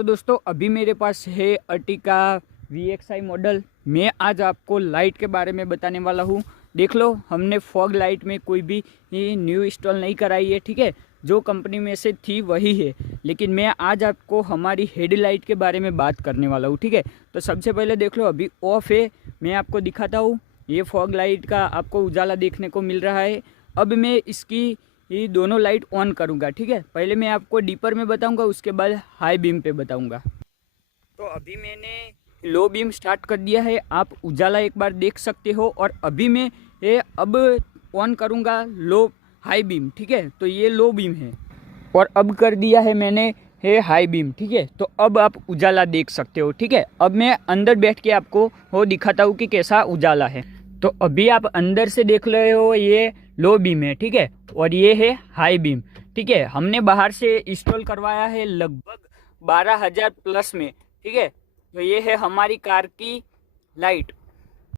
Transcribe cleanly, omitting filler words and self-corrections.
तो दोस्तों अभी मेरे पास है अर्टिगा VXI मॉडल। मैं आज आपको लाइट के बारे में बताने वाला हूँ। देख लो, हमने फॉग लाइट में कोई भी न्यू इंस्टॉल नहीं कराई है, ठीक है। जो कंपनी में से थी वही है, लेकिन मैं आज आपको हमारी हेडलाइट के बारे में बात करने वाला हूँ, ठीक है। तो सबसे पहले देख लो, अभी ऑफ है। मैं आपको दिखाता हूँ, ये फॉग लाइट का आपको उजाला देखने को मिल रहा है। अब मैं इसकी ये दोनों लाइट ऑन करूँगा, ठीक है। पहले मैं आपको डीपर में बताऊँगा, उसके बाद हाई बीम पे बताऊँगा। तो अभी मैंने लो बीम स्टार्ट कर दिया है, आप उजाला एक बार देख सकते हो। और अभी मैं ये अब ऑन करूँगा लो हाई बीम, ठीक है। तो ये लो बीम है और अब कर दिया है मैंने ये हाई बीम, ठीक है। तो अब आप उजाला देख सकते हो, ठीक है। अब मैं अंदर बैठ के आपको वो दिखाता हूँ कि कैसा उजाला है। तो अभी आप अंदर से देख रहे हो, ये लो बीम है, ठीक है। और ये है हाई बीम, ठीक है। हमने बाहर से इंस्टॉल करवाया है लगभग 12,000 प्लस में, ठीक है। तो ये है हमारी कार की लाइट।